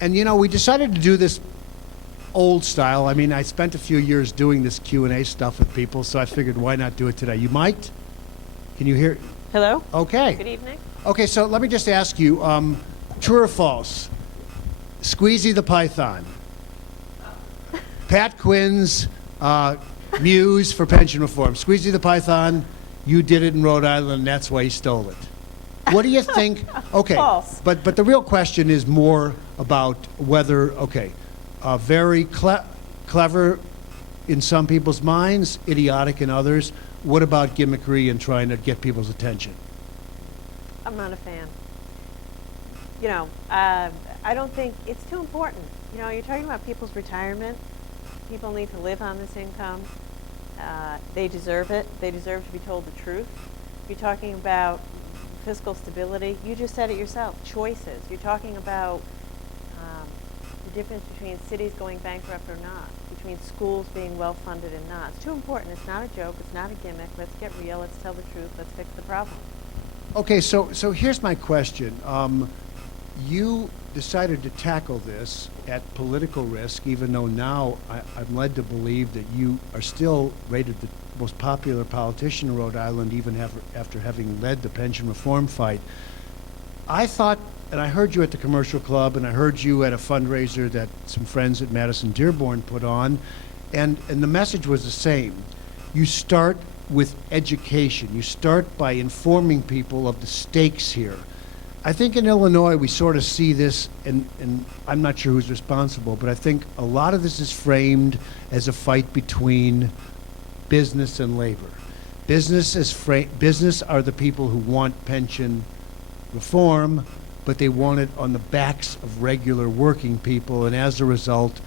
And you know, we decided to do this old style. I mean, I spent a few years doing this Q&A stuff with people, so I figured why not do it today. You might? Can you hear? Hello? Okay. Good evening. Okay, so let me just ask you, true or false? Squeezy the Python. Pat Quinn's muse for pension reform. Squeezy the Python, you did it in Rhode Island, and that's why he stole it. What do you think? Okay, False. but the real question is more about whether, okay, very clever in some people's minds, idiotic in others. What about gimmickry and trying to get people's attention? I'm not a fan. You know, I don't think it's too important. You know, you're talking about people's retirement. People need to live on this income. They deserve it. They deserve to be told the truth. You're talking about fiscal stability. You just said it yourself. Choices. You're talking about the difference between cities going bankrupt or not, between schools being well-funded and not. It's too important. It's not a joke. It's not a gimmick. Let's get real. Let's tell the truth. Let's fix the problem. Okay, so here's my question. You decided to tackle this at political risk, even though now I'm led to believe that you are still rated the most popular politician in Rhode Island, even after having led the pension reform fight. I thought, and I heard you at the commercial club, and I heard you at a fundraiser that some friends at Madison Dearborn put on, and the message was the same. You start with education. You start by informing people of the stakes here. I think in Illinois we sort of see this, and I'm not sure who's responsible, but I think a lot of this is framed as a fight between business and labor. Business are the people who want pension reform, but they want it on the backs of regular working people, and as a result,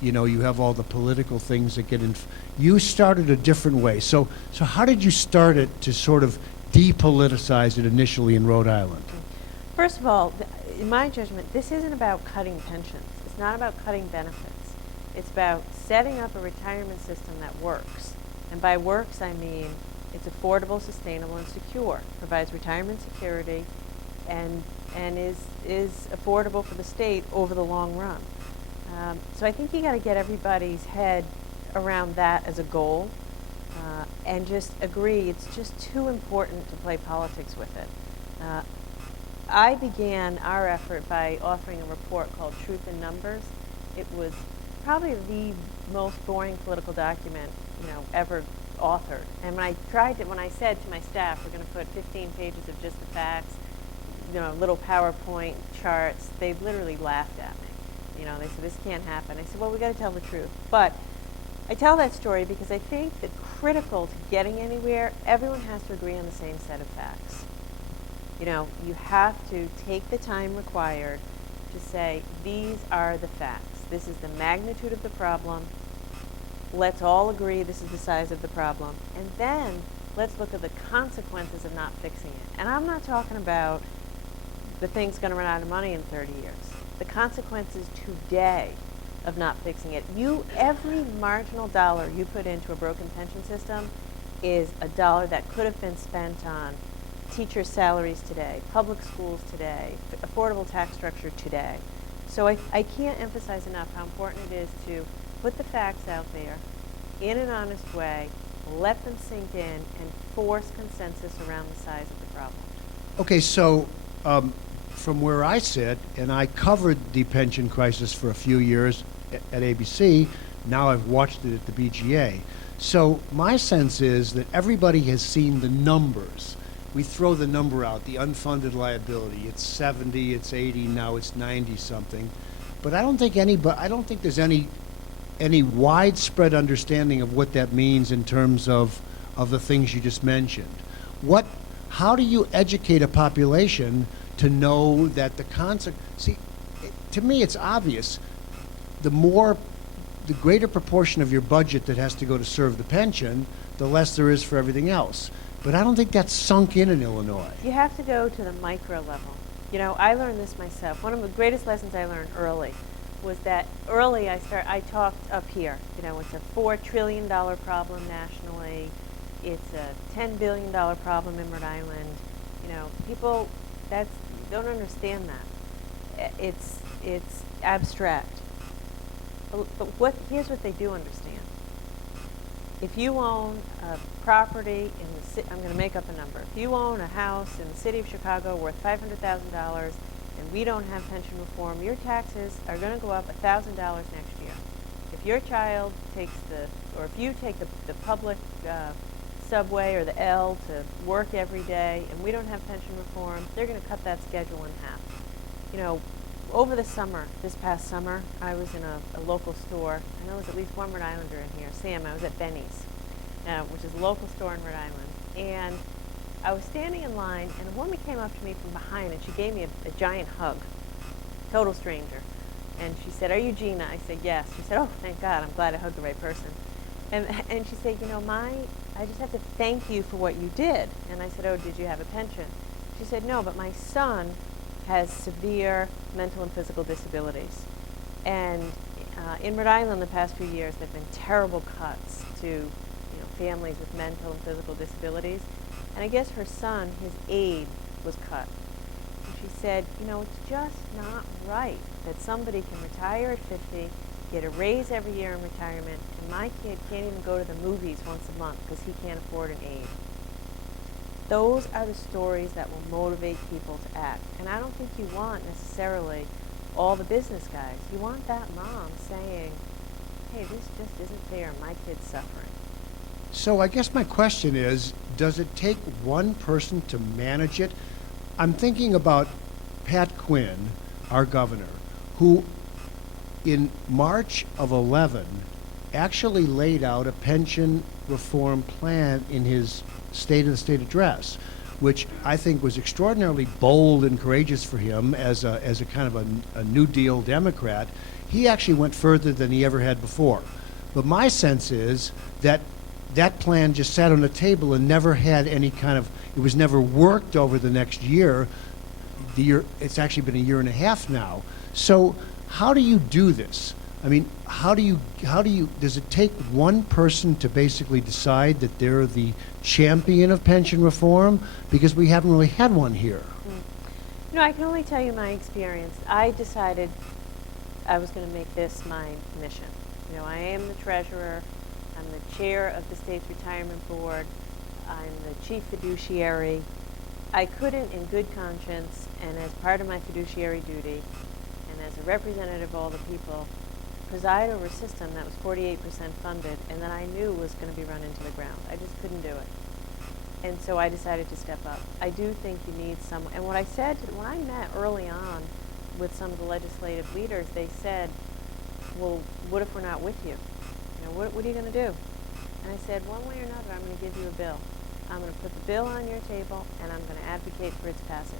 you know, you have all the political things that get in. You started a different way. So how did you start it to sort of depoliticize it initially in Rhode Island? First of all, in my judgment, this isn't about cutting pensions. It's not about cutting benefits. It's about setting up a retirement system that works. And by works, I mean it's affordable, sustainable, and secure. Provides retirement security and is affordable for the state over the long run. So I think you got to get everybody's head around that as a goal and just agree it's just too important to play politics with it. I began our effort by offering a report called Truth in Numbers. It was probably the most boring political document, you know, ever authored. And when I said to my staff, we're going to put 15 pages of just the facts, you know, little PowerPoint charts, they literally laughed at me. You know, they said, this can't happen. I said, well, we got to tell the truth. But I tell that story because I think that critical to getting anywhere, everyone has to agree on the same set of facts. You know, you have to take the time required to say, these are the facts. This is the magnitude of the problem. Let's all agree this is the size of the problem. And then let's look at the consequences of not fixing it. And I'm not talking about the thing's going to run out of money in 30 years. The consequences today of not fixing it. Every marginal dollar you put into a broken pension system is a dollar that could have been spent on teachers' salaries today, public schools today, affordable tax structure today. So I can't emphasize enough how important it is to put the facts out there in an honest way, let them sink in, and force consensus around the size of the problem. Okay, so from where I sit, and I covered the pension crisis for a few years at ABC, now I've watched it at the BGA. So my sense is that everybody has seen the numbers. We throw the number out, the unfunded liability. It's 70, it's 80, now it's 90 something. But I don't think there's any widespread understanding of what that means in terms of the things you just mentioned. How do you educate a population to know that to me it's obvious. The greater proportion of your budget that has to go to serve the pension, the less there is for everything else. But I don't think that's sunk in Illinois. You have to go to the micro level. You know, I learned this myself. One of the greatest lessons I learned early was that I talked up here. You know, it's a $4 trillion problem nationally. It's a $10 billion problem in Rhode Island. You know, people don't understand that. it's abstract. Here's what they do understand. If you own a property in the city, I'm going to make up a number. If you own a house in the city of Chicago worth $500,000 and we don't have pension reform, your taxes are going to go up $1,000 next year. If your child takes or if you take the public subway or the L to work every day and we don't have pension reform, they're going to cut that schedule in half. You know, over the summer, this past summer, I was in a local store. I know there's at least one Rhode Islander in here. Sam, I was at Benny's, which is a local store in Rhode Island. And I was standing in line, and a woman came up to me from behind, and she gave me a giant hug, total stranger. And she said, "Are you Gina?" I said, "Yes." She said, "Oh, thank God, I'm glad I hugged the right person." And she said, "You know, I just have to thank you for what you did." And I said, "Oh, did you have a pension?" She said, "No, but my son has severe mental and physical disabilities. And in Rhode Island the past few years, there have been terrible cuts to families with mental and physical disabilities. And I guess her son, his aid was cut. And she said, it's just not right that somebody can retire at 50, get a raise every year in retirement, and my kid can't even go to the movies once a month because he can't afford an aid." Those are the stories that will motivate people to act. And I don't think you want necessarily all the business guys. You want that mom saying, "Hey, this just isn't fair. My kid's suffering." So I guess my question is, does it take one person to manage it? I'm thinking about Pat Quinn, our governor, who in March of 11 actually laid out a pension reform plan in his State of the State address, which I think was extraordinarily bold and courageous for him as a kind of a New Deal Democrat. He actually went further than he ever had before. But my sense is that that plan just sat on the table and never had any kind of, it was never worked over the next year. It's actually been a year and a half now. So how do you do this? I mean, does it take one person to basically decide that they're the champion of pension reform? Because we haven't really had one here. I can only tell you my experience. I decided I was going to make this my mission. I am the treasurer. I'm the chair of the state's retirement board. I'm the chief fiduciary. I couldn't, in good conscience, and as part of my fiduciary duty, and as a representative of all the people, preside over a system that was 48% funded and that I knew was going to be run into the ground. I just couldn't do it. And so I decided to step up. I do think you need someone. And what I said, when I met early on with some of the legislative leaders, they said, "Well, what if we're not with you? What are you going to do?" And I said, "One way or another, I'm going to give you a bill. I'm going to put the bill on your table, and I'm going to advocate for its passage."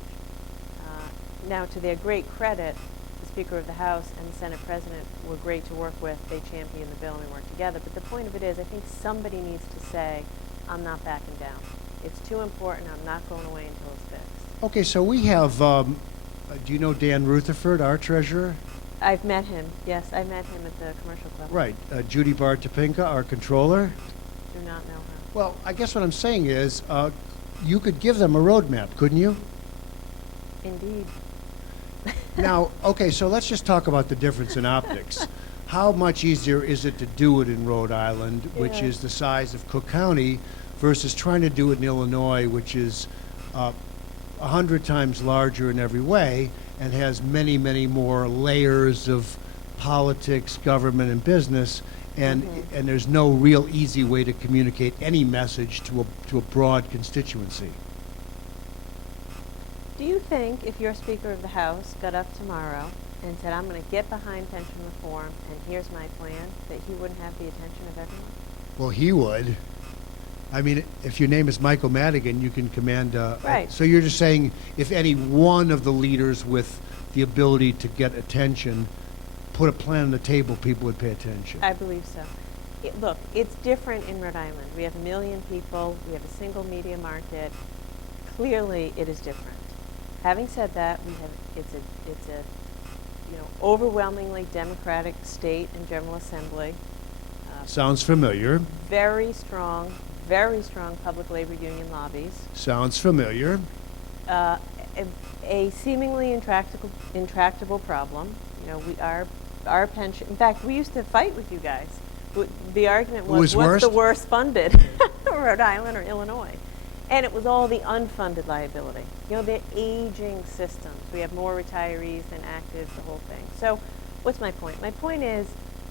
Now, to their great credit, the Speaker of the House and the Senate President were great to work with. They championed the bill and we worked together. But the point of it is, I think somebody needs to say, "I'm not backing down. It's too important. I'm not going away until it's fixed." Okay, so we have, do you know Dan Rutherford, our treasurer? I've met him. Yes, I met him at the commercial club. Right. Judy Bar-Topinka, our controller? Do not know her. Well, I guess what I'm saying is, you could give them a roadmap, couldn't you? Indeed. Now, okay, so let's just talk about the difference in optics. How much easier is it to do it in Rhode Island, which is the size of Cook County, versus trying to do it in Illinois, which is 100 times larger in every way and has many, many more layers of politics, government, and business, and there's no real easy way to communicate any message to a broad constituency. Do you think if your Speaker of the House got up tomorrow and said, "I'm going to get behind pension reform and here's my plan," that he wouldn't have the attention of everyone? Well, he would. I mean, if your name is Michael Madigan, you can command right. So you're just saying if any one of the leaders with the ability to get attention put a plan on the table, people would pay attention. I believe so. Look, it's different in Rhode Island. We have 1 million people. We have a single media market. Clearly, it is different. Having said that, it's a overwhelmingly Democratic state and General Assembly. Sounds familiar. Very strong public labor union lobbies. Sounds familiar. a seemingly intractable problem. You know, our pension, in fact, we used to fight with you guys. The argument Who was what's the worst? worst funded, Rhode Island or Illinois? And it was all the unfunded liability. You know, the aging systems. We have more retirees than actives, the whole thing. So what's my point? My point is,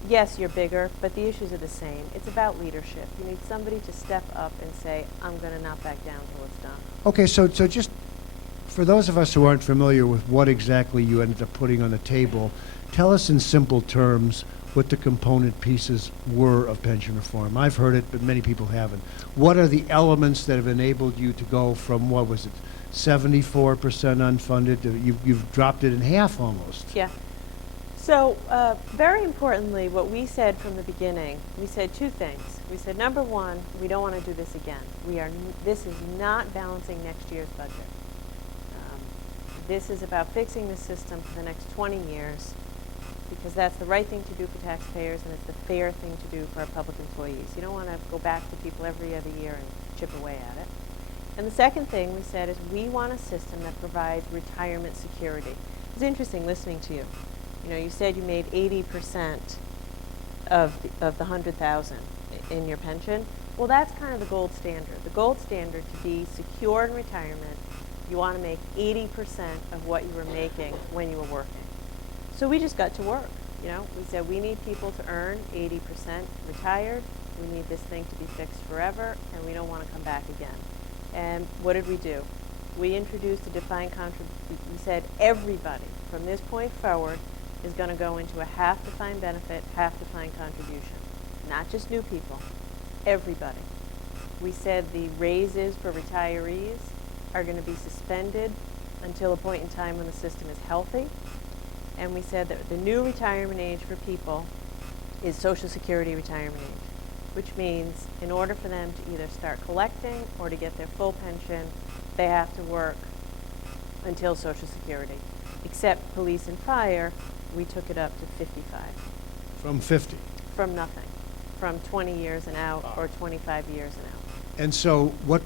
yes, you're bigger, but the issues are the same. It's about leadership. You need somebody to step up and say, I'm going to not back down till it's done. Okay, so just for those of us who aren't familiar with what exactly you ended up putting on the table, tell us in simple terms what the component pieces were of pension reform. I've heard it, but many people haven't. What are the elements that have enabled you to go from, what was it, 74% unfunded to you've dropped it in half almost? Yeah. So very importantly, what we said from the beginning, we said two things. We said, number one, we don't want to do this again. This is not balancing next year's budget. This is about fixing the system for the next 20 years, because that's the right thing to do for taxpayers and it's the fair thing to do for our public employees. You don't want to go back to people every other year and chip away at it. And the second thing we said is we want a system that provides retirement security. It's interesting listening to you. You know, you said you made 80% of the 100,000 in your pension. Well, that's kind of the gold standard. The gold standard to be secure in retirement, you want to make 80% of what you were making when you were working. So we just got to work. You know, we said we need people to earn 80% retired. We need this thing to be fixed forever, and we don't want to come back again. And what did we do? We introduced a defined contribution. We said everybody from this point forward is going to go into a half defined benefit, half defined contribution. Not just new people, everybody. We said the raises for retirees are going to be suspended until a point in time when the system is healthy. And we said that the new retirement age for people is Social Security retirement age, which means in order for them to either start collecting or to get their full pension, they have to work until Social Security. Except police and fire, we took it up to 55. From 50? From nothing. From 20 years and out or 25 years and out. And so what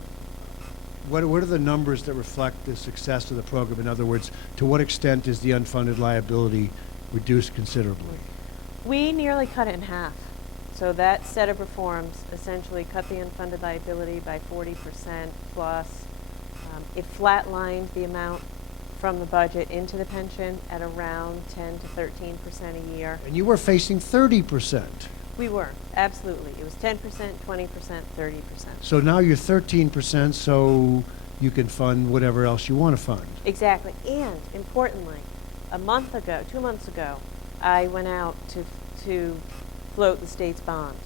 are the numbers that reflect the success of the program? In other words, to what extent is the unfunded liability reduced considerably? We nearly cut it in half. So that set of reforms essentially cut the unfunded liability by 40% plus. It flatlined the amount from the budget into the pension at around 10 to 13% a year. And you were facing 30%. We were, absolutely. It was 10%, 20%, 30%. So now you're 13%, so you can fund whatever else you want to fund. Exactly. And importantly, 2 months ago, I went out to float the state's bond.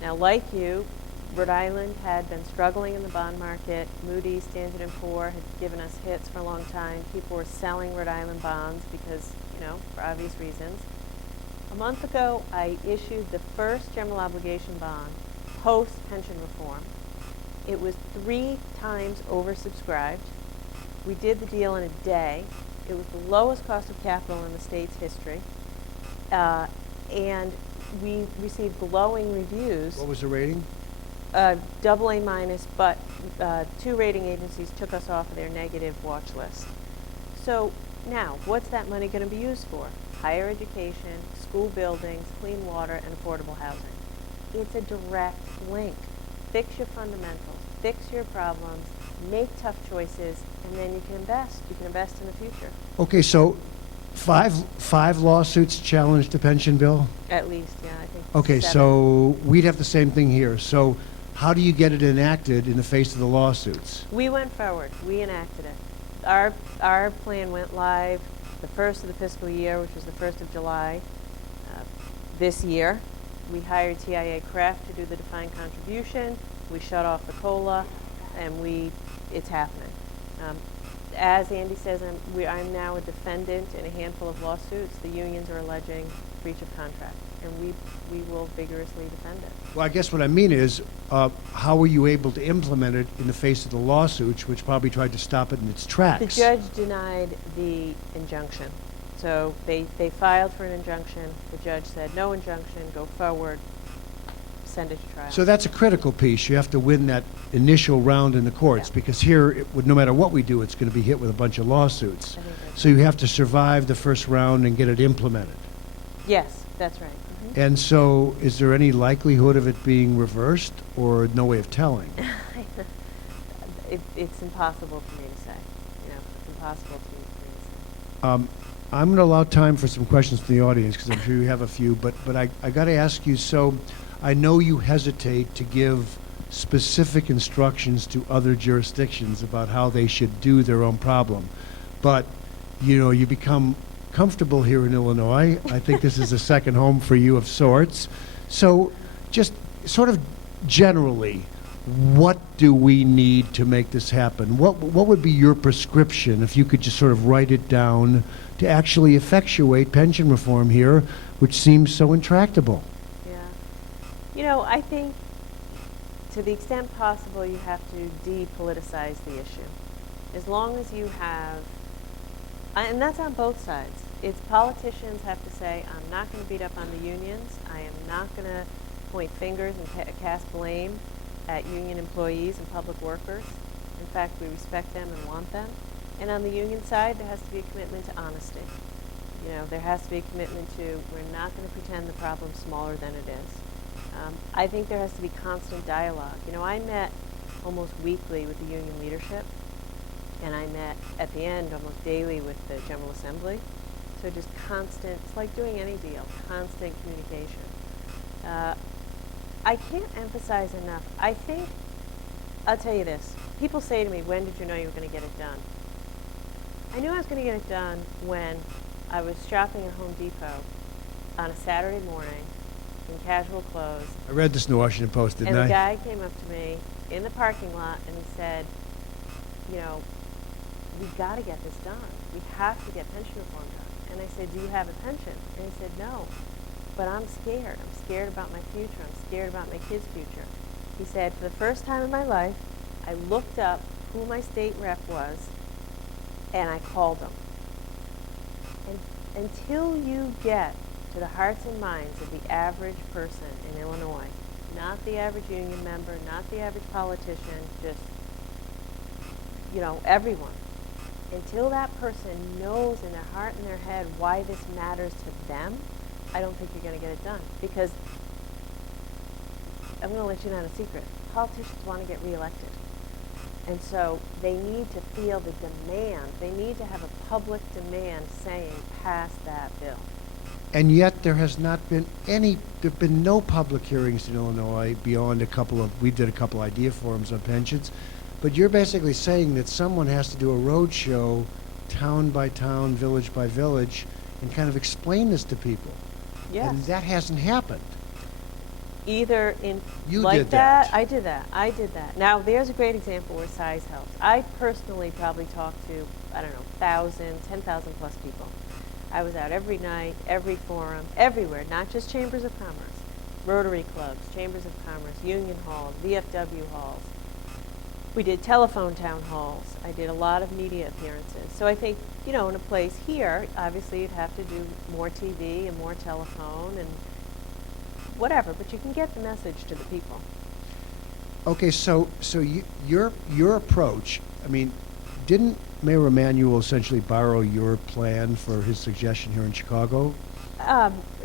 Now, like you, Rhode Island had been struggling in the bond market. Moody's, Standard & Poor's had given us hits for a long time. People were selling Rhode Island bonds because, you know, for obvious reasons. A month ago, I issued the first general obligation bond post-pension reform. It was 3 times oversubscribed. We did the deal in a day. It was the lowest cost of capital in the state's history. And we received glowing reviews. What was the rating? AA minus, but 2 rating agencies took us off of their negative watch list. So now, what's that money going to be used for? Higher education, school buildings, clean water, and affordable housing. It's a direct link. Fix your fundamentals, fix your problems, make tough choices, and then you can invest. You can invest in the future. Okay, so five lawsuits challenged the pension bill? At least, yeah, I think. Okay, 7. so we'd have the same thing here. So how do you get it enacted in the face of the lawsuits? We went forward. We enacted it. Our plan went live the first of the fiscal year, which was the 1st of July this year. We hired TIA Craft to do the defined contribution. We shut off the COLA, and it's happening. As Andy says, I'm now a defendant in a handful of lawsuits. The unions are alleging breach of contract, and we will vigorously defend it. Well, I guess what I mean is, how were you able to implement it in the face of the lawsuits, which probably tried to stop it in its tracks? The judge denied the injunction. So they filed for an injunction. The judge said, no injunction, go forward. send it to trial. So that's a critical piece. You have to win that initial round in the courts, Yeah. because here, no matter what we do, it's going to be hit with a bunch of lawsuits. I think that's So you have to survive the first round and get it implemented. Yes, that's right. Mhm. And so, is there any likelihood of it being reversed, or no way of telling? It's impossible for me to say. You know, it's impossible for me to say. I'm going to allow time for some questions from the audience, because I'm sure you have a few, but I got to ask you, so I know you hesitate to give specific instructions to other jurisdictions about how they should do their own problem, but, you know, you become comfortable here in Illinois. I think this is a second home for you of sorts. So just sort of generally, what do we need to make this happen? What would be your prescription, if you could just sort of write it down, to actually effectuate pension reform here, which seems so intractable? Yeah. You know, I think to the extent possible, you have to depoliticize the issue. As long as you have, and that's on both sides. It's politicians have to say, I'm not going to beat up on the unions. I am not going to point fingers and cast blame at union employees and public workers. In fact, we respect them and want them. And on the union side, there has to be a commitment to honesty. You know, there has to be a commitment to, we're not going to pretend the problem's smaller than it is. I think there has to be constant dialogue. You know, I met almost weekly with the union leadership, and I met at the end almost daily with the General Assembly. So just constant, it's like doing any deal, constant communication. I can't emphasize enough. I think, I'll tell you this. People say to me, when did you know you were going to get it done? I knew I was going to get it done when I was shopping at Home Depot on a Saturday morning in casual clothes. I read this in the Washington Post, didn't And I? the guy came up to me in the parking lot and he said, you know, we've got to get this done. We have to get pension reform done. And I said, do you have a pension? And he said, no, but I'm scared. I'm scared about my future. I'm scared about my kids' future. He said, for the first time in my life, I looked up who my state rep was and I called him. And until you get to the hearts and minds of the average person in Illinois, not the average union member, not the average politician, just, you know, everyone. Until that person knows in their heart and their head why this matters to them, I don't think you're going to get it done. Because I'm going to let you know a secret. Politicians want to get reelected. And so they need to feel the demand. They need to have a public demand saying, pass that bill. And yet there has not been there have been no public hearings in Illinois beyond we did a couple idea forums on pensions. But you're basically saying that someone has to do a roadshow, town by town, village by village, and kind of explain this to people. Yes. And that hasn't happened. Either in You like did that. I did that. Now, there's a great example where size helps. I personally probably talked to, 10,000 plus people. I was out every night, every forum, everywhere, not just chambers of commerce, Rotary clubs, chambers of commerce, union halls, VFW halls. We did telephone town halls. I did a lot of media appearances. So I think, in a place here, obviously you'd have to do more TV and more telephone and whatever, but you can get the message to the people. Okay, so your approach, didn't Mayor Emanuel essentially borrow your plan for his suggestion here in Chicago?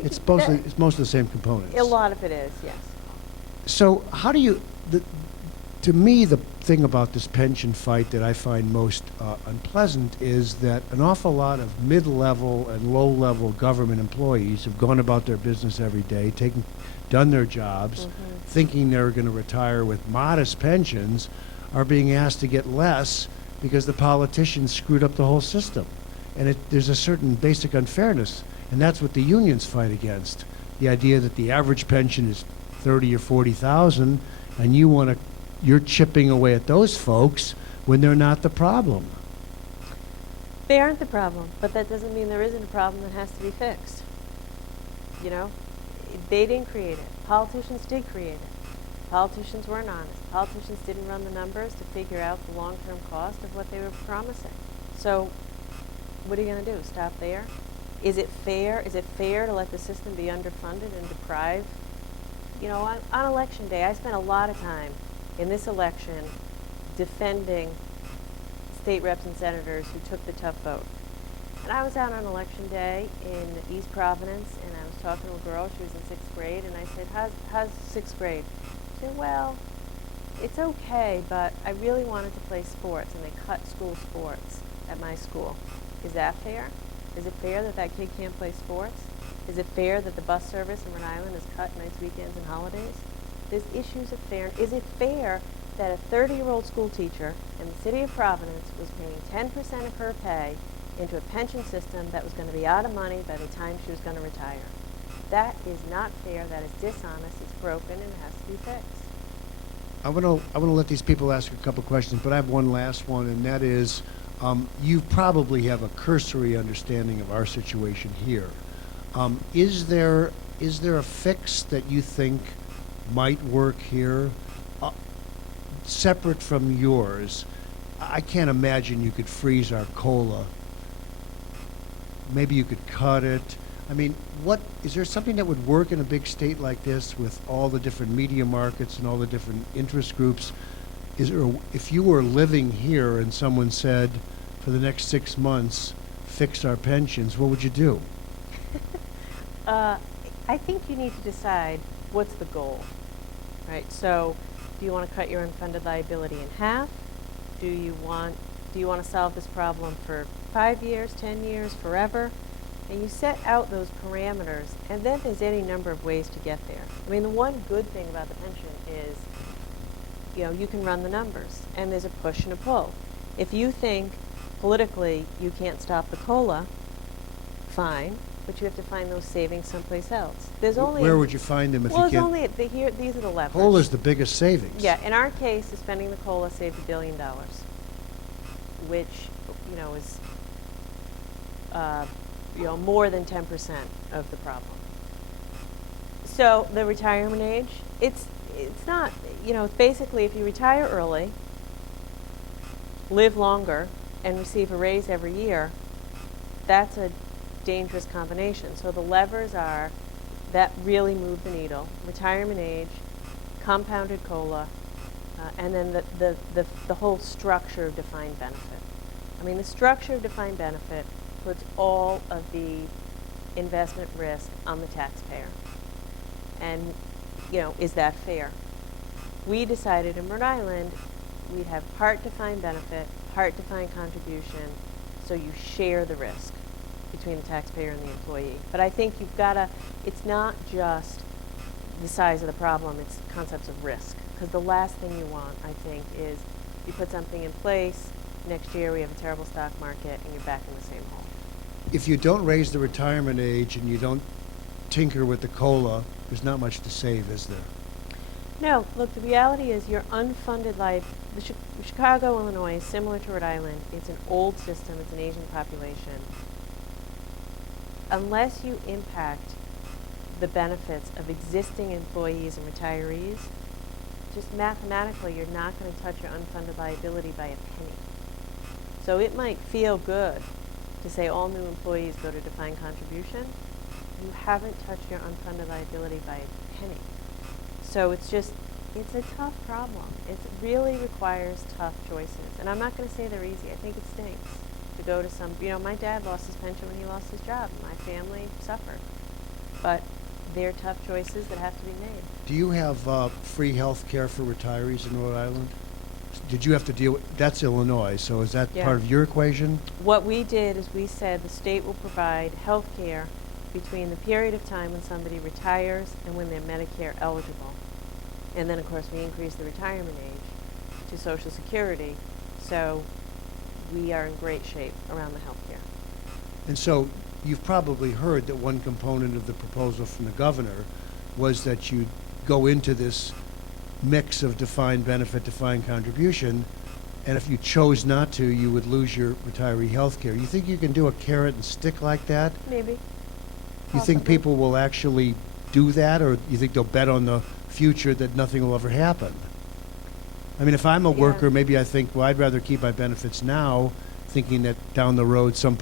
It's most of the same components. A lot of it is, yes. So how do you, to me, the thing about this pension fight that I find most unpleasant is that an awful lot of mid-level and low-level government employees have gone about their business every day, done their jobs, thinking they're going to retire with modest pensions, are being asked to get less because the politicians screwed up the whole system. And there's a certain basic unfairness, and that's what the unions fight against. The idea that the average pension is 30 or 40,000, and you're chipping away at those folks when they're not the problem. They aren't the problem, but that doesn't mean there isn't a problem that has to be fixed. They didn't create it. Politicians did create it. Politicians weren't honest. Politicians didn't run the numbers to figure out the long-term cost of what they were promising. So what are you going to do? Stop there? Is it fair? Is it fair to let the system be underfunded and deprive, you know, on election day, I spent a lot of time in this election defending state reps and senators who took the tough vote. And I was out on election day in East Providence, and I was talking to a girl. She was in 6th grade, and I said, how's 6th grade? She said, well, it's okay, but I really wanted to play sports, and they cut school sports at my school. Is that fair? Is it fair that that kid can't play sports? Is it fair that the bus service in Rhode Island is cut nights, weekends, and holidays? There's issues of fair. Is it fair that a 30-year-old school teacher in the city of Providence was paying 10% of her pay into a pension system that was going to be out of money by the time she was going to retire? That is not fair. That is dishonest. It's broken, and it has to be fixed. I want to let these people ask a couple questions, but I have one last one, and that is, you probably have a cursory understanding of our situation here. Is there a fix that you think might work here, separate from yours? I can't imagine you could freeze our COLA. Maybe you could cut it. I mean, is there something that would work in a big state like this with all the different media markets and all the different interest groups? If you were living here and someone said, for the next 6 months, fix our pensions, what would you do? I think you need to decide what's the goal, right? So, do you want to cut your unfunded liability in half? Do you want to solve this problem for 5 years, 10 years, forever? And you set out those parameters, and then there's any number of ways to get there. I mean, the one good thing about the pension is, you know, you can run the numbers, and there's a push and a pull. If you think politically you can't stop the COLA, fine, but you have to find those savings someplace else. There's only Where would you find them if you can't? Well, these are the levers. COLA's the biggest savings. Yeah, in our case, suspending the COLA saved $1 billion, which, you know, is more than 10% of the problem. So the retirement age, it's not, basically if you retire early, live longer, and receive a raise every year, that's a dangerous combination. So the levers are that really move the needle: retirement age, compounded COLA, and then the whole structure of defined benefit. I mean, the structure of defined benefit puts all of the investment risk on the taxpayer. And, is that fair? We decided in Rhode Island we'd have part defined benefit, part defined contribution, so you share the risk between the taxpayer and the employee. But I think it's not just the size of the problem, it's concepts of risk. Because the last thing you want, I think, is you put something in place, next year we have a terrible stock market, and you're back in the same hole. If you don't raise the retirement age and you don't tinker with the COLA, there's not much to save, is there? No, look, the reality is your unfunded Chicago, Illinois is similar to Rhode Island. It's an old system, it's an aging population. Unless you impact the benefits of existing employees and retirees, just mathematically you're not going to touch your unfunded liability by a penny. So it might feel good to say all new employees go to defined contribution. You haven't touched your unfunded liability by a penny. So it's a tough problem. It really requires tough choices. And I'm not going to say they're easy. I think it stinks to go to some, my dad lost his pension when he lost his job. My family suffered. But they're tough choices that have to be made. Do you have free health care for retirees in Rhode Island? Did you have to deal with, that's Illinois, so is that part of your equation? What we did is we said the state will provide health care between the period of time when somebody retires and when they're Medicare eligible. And then, of course, we increased the retirement age to Social Security, so we are in great shape around the health care. And so you've probably heard that one component of the proposal from the governor was that you'd go into this mix of defined benefit, defined contribution, and if you chose not to, you would lose your retiree health care. You think you can do a carrot and stick like that? Maybe. You think people will actually do that, or you think they'll bet on the future that nothing will ever happen? I mean, if I'm a worker, maybe I think, well, I'd rather keep my benefits now, thinking that down the road some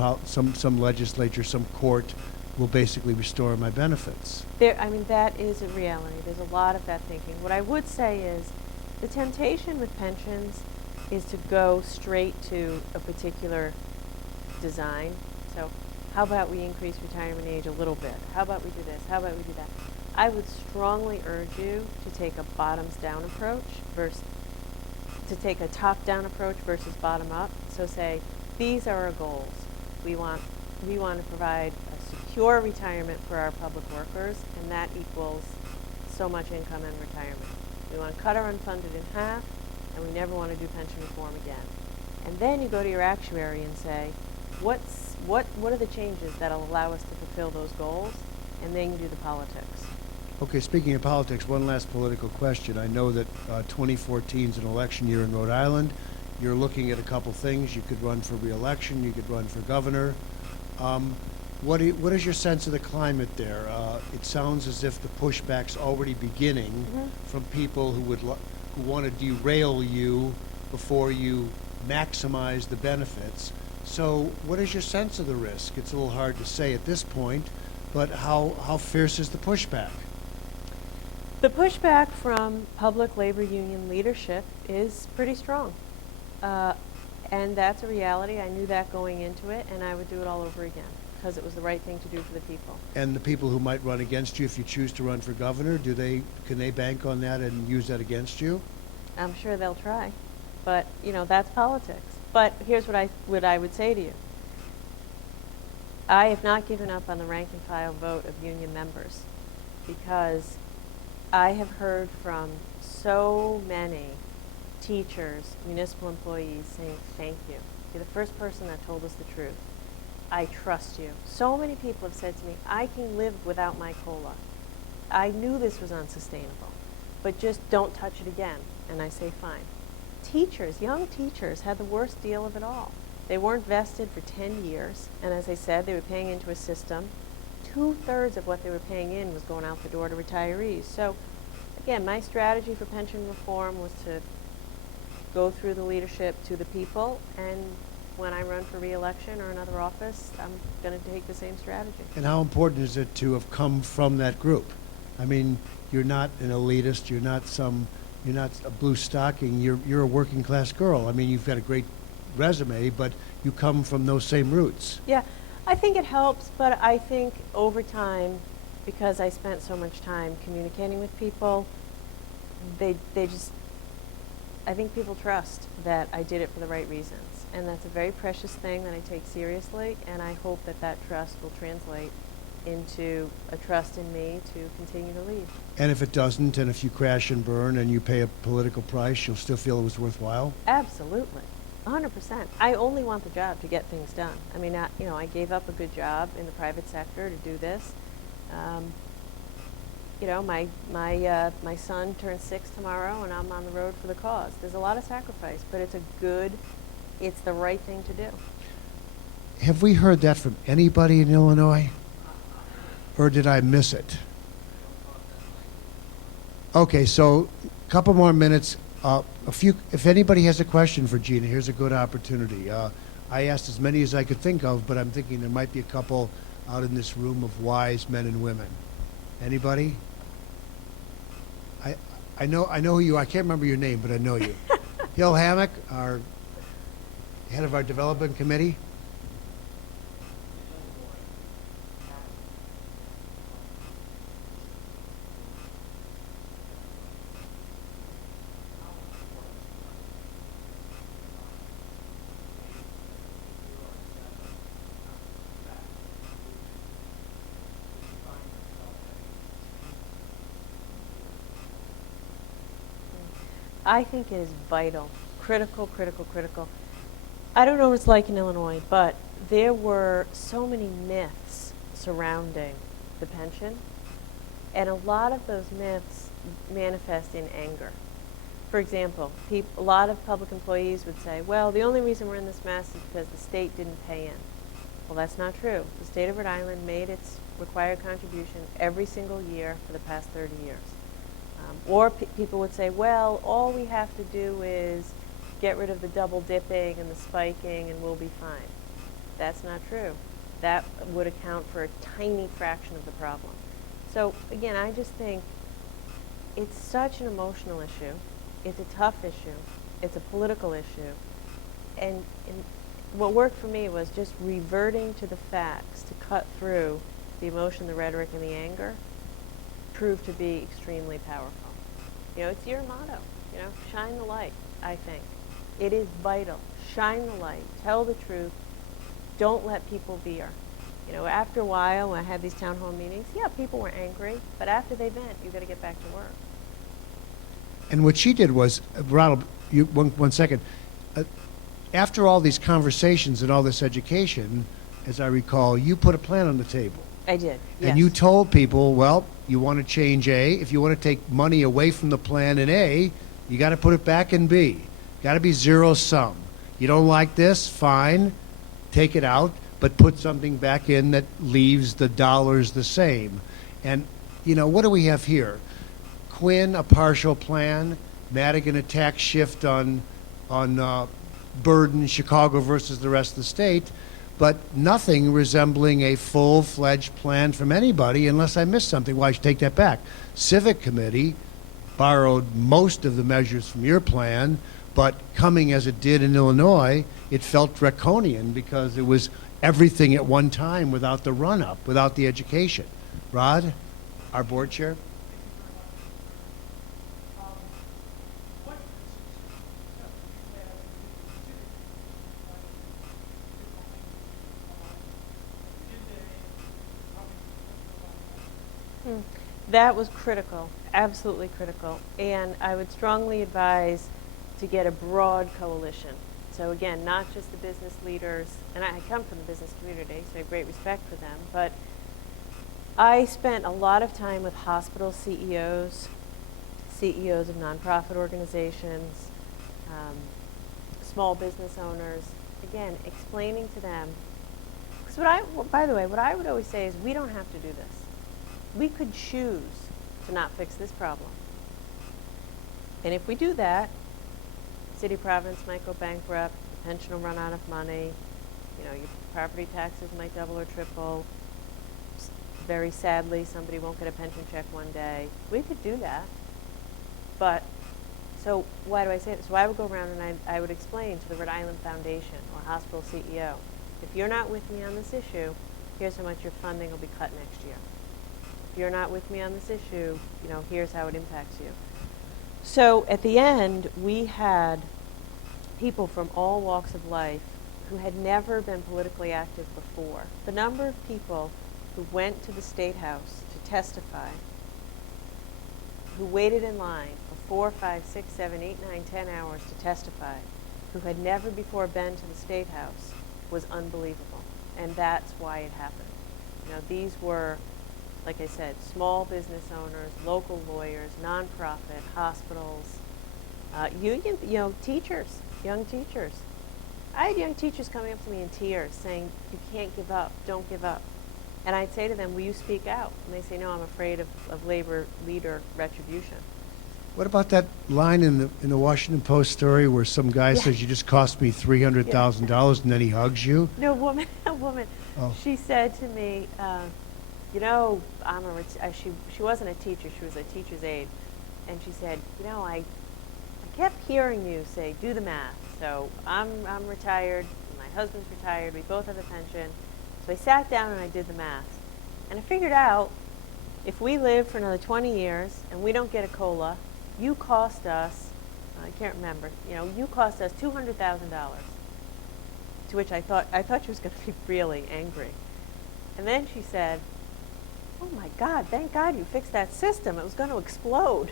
legislature, some court will basically restore my benefits. I mean, that is a reality. There's a lot of that thinking. What I would say is the temptation with pensions is to go straight to a particular design. So how about we increase retirement age a little bit? How about we do this? How about we do that? I would strongly urge you to take a bottoms-down approach versus to take a top-down approach versus bottom-up. So say, these are our goals. We want to provide a secure retirement for our public workers, and that equals so much income and retirement. We want to cut our unfunded in half, and we never want to do pension reform again. And then you go to your actuary and say, what are the changes that'll allow us to fulfill those goals? And then you do the politics. Okay, speaking of politics, one last political question. I know that 2014 is an election year in Rhode Island. You're looking at a couple things. You could run for re-election. You could run for governor. What is your sense of the climate there? It sounds as if the pushback's already beginning from people who want to derail you before you maximize the benefits. So what is your sense of the risk? It's a little hard to say at this point, but how fierce is the pushback? The pushback from public labor union leadership is pretty strong. And that's a reality. I knew that going into it, and I would do it all over again because it was the right thing to do for the people. And the people who might run against you if you choose to run for governor, can they bank on that and use that against you? I'm sure they'll try, but that's politics. But here's what I would say to you. I have not given up on the rank and file vote of union members because I have heard from so many teachers, municipal employees saying thank you. You're the first person that told us the truth. I trust you. So many people have said to me, I can live without my COLA. I knew this was unsustainable, but just don't touch it again. And I say fine. Teachers, young teachers, had the worst deal of it all. They weren't vested for 10 years, and as I said, they were paying into a system. 2/3 of what they were paying in was going out the door to retirees. So again, my strategy for pension reform was to go through the leadership to the people, and when I run for re-election or another office, I'm going to take the same strategy. And how important is it to have come from that group? I mean, you're not an elitist, you're not a blue stocking, you're a working class girl. I mean, you've got a great resume, but you come from those same roots. Yeah, I think it helps, but I think over time, because I spent so much time communicating with people, I think people trust that I did it for the right reasons. And that's a very precious thing that I take seriously, and I hope that that trust will translate into a trust in me to continue to lead. And if it doesn't, and if you crash and burn and you pay a political price, you'll still feel it was worthwhile? Absolutely. 100%. I only want the job to get things done. I mean, I gave up a good job in the private sector to do this. My son turns 6 tomorrow, and I'm on the road for the cause. There's a lot of sacrifice, but it's the right thing to do. Have we heard that from anybody in Illinois? Or did I miss it? Okay, so a couple more minutes. If anybody has a question for Gina, here's a good opportunity. I asked as many as I could think of, but I'm thinking there might be a couple out in this room of wise men and women. Anybody? I know who you are. I can't remember your name, but I know you. Hill Hammock, our head of our development committee. I think it is vital, critical. I don't know what it's like in Illinois, but there were so many myths surrounding the pension, and a lot of those myths manifest in anger. For example, a lot of public employees would say, well, the only reason we're in this mess is because the state didn't pay in. Well, that's not true. The state of Rhode Island made its required contribution every single year for the past 30 years. Or people would say, well, all we have to do is get rid of the double dipping and the spiking and we'll be fine. That's not true. that would account for a tiny fraction of the problem. So again, I just think it's such an emotional issue. It's a tough issue. It's a political issue. And what worked for me was just reverting to the facts to cut through the emotion, the rhetoric, and the anger proved to be extremely powerful. You know, it's your motto, you know, shine the light, I think. It is vital. Shine the light. Tell the truth. Don't let people veer. You know, after a while, when I had these town hall meetings, yeah, people were angry, but after they vent, you got to get back to work. And what she did was, Ronald, one second. After all these conversations and all this education, as I recall, you put a plan on the table. I did, yes. And you told people, well, you want to change A. If you want to take money away from the plan in A, you got to put it back in B. Got to be zero sum. You don't like this? Fine. Take it out, but put something back in that leaves the dollars the same. And, you know, what do we have here? Quinn, a partial plan. Madigan, a tax shift on burden, Chicago versus the rest of the state. But nothing resembling a full-fledged plan from anybody unless I missed something. Well, I should take that back. Civic Committee borrowed most of the measures from your plan, but coming as it did in Illinois, it felt draconian because it was everything at one time without the run-up, without the education. Rod, our board chair? That was critical, absolutely critical. And I would strongly advise to get a broad coalition. So again, not just the business leaders, and I come from the business community, so I have great respect for them, but I spent a lot of time with hospital CEOs, CEOs of nonprofit organizations, small business owners, again, explaining to them, because by the way, what I would always say is we don't have to do this. We could choose to not fix this problem. And if we do that, city province might go bankrupt, the pension will run out of money, you know, your property taxes might double or triple. Very sadly, somebody won't get a pension check one day. We could do that. But, so why do I say this? So I would go around and I would explain to the Rhode Island Foundation or hospital CEO, if you're not with me on this issue, here's how much your funding will be cut next year. If you're not with me on this issue, you know, here's how it impacts you. So at the end, we had people from all walks of life who had never been politically active before. The number of people who went to the State House to testify, who waited in line for 4, 5, 6, 7, 8, 9, 10 hours to testify, who had never before been to the State House, was unbelievable. And that's why it happened. You know, these were, like I said, small business owners, local lawyers, nonprofit, hospitals, union, you know, teachers, young teachers. I had young teachers coming up to me in tears saying, you can't give up, don't give up. And I'd say to them, will you speak out? And they say, no, I'm afraid of labor leader retribution. What about that line in the Washington Post story where some guy says, you just cost me $300,000 and then he hugs you? No, a woman, Oh. She said to me, you know, she wasn't a teacher, she was a teacher's aide. And she said, you know, I kept hearing you say, do the math. So I'm retired, my husband's retired, we both have a pension. So I sat down and I did the math. And I figured out, if we live for another 20 years and we don't get a COLA, you cost us, I can't remember, you know, you cost us $200,000. To which I thought she was going to be really angry. And then she said, oh my God, thank God you fixed that system. It was going to explode.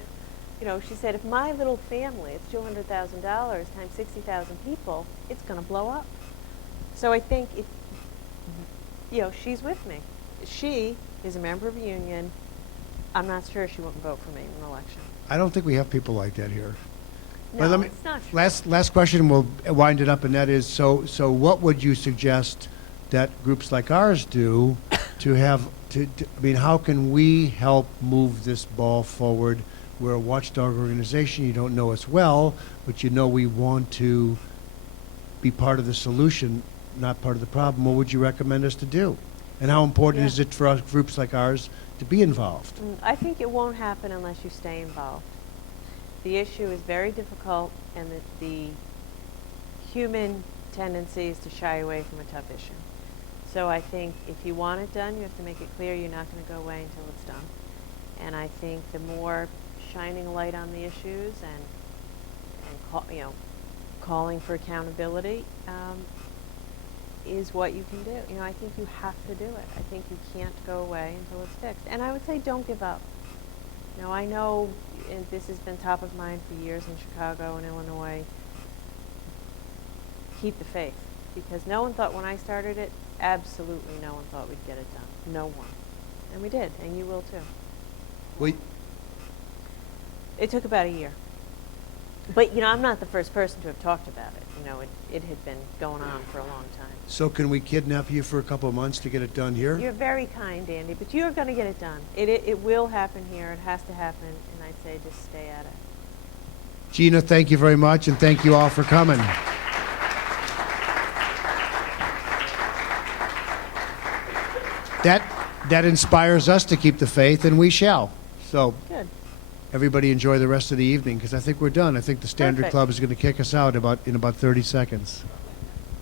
You know, she said, if my little family, it's $200,000 times 60,000 people, it's going to blow up. So I think, you know, she's with me. She is a member of a union. I'm not sure she won't vote for me in an election. I don't think we have people like that here. No, But let me, it's not true. last question, we'll wind it up, and that is, so what would you suggest that groups like ours do to have, I mean, how can we help move this ball forward? We're a watchdog organization, you don't know us well, but you know we want to be part of the solution. not part of the problem, what would you recommend us to do? And how important Yeah. is it for us, groups like ours to be involved? I think it won't happen unless you stay involved. The issue is very difficult, and the human tendency is to shy away from a tough issue. So I think if you want it done, you have to make it clear you're not going to go away until it's done. And I think the more shining a light on the issues and calling for accountability is what you can do. I think you have to do it. I think you can't go away until it's fixed. And I would say don't give up. I know this has been top of mind for years in Chicago and Illinois. Keep the faith, because no one thought when I started it, absolutely no one thought we'd get it done. No one. And we did, and you will too. Wait, It took about a year. But, I'm not the first person to have talked about it. It had been going on for a long time. so can we kidnap you for a couple of months to get it done here? You're very kind, Andy, but you're going to get it done. It will happen here. It has to happen, and I'd say just stay at it. Gina, thank you very much, and thank you all for coming. That inspires us to keep the faith, and we shall. So Good. everybody enjoy the rest of the evening, because I think we're done. I think the Standard Perfect. Club is going to kick us out in about 30 seconds.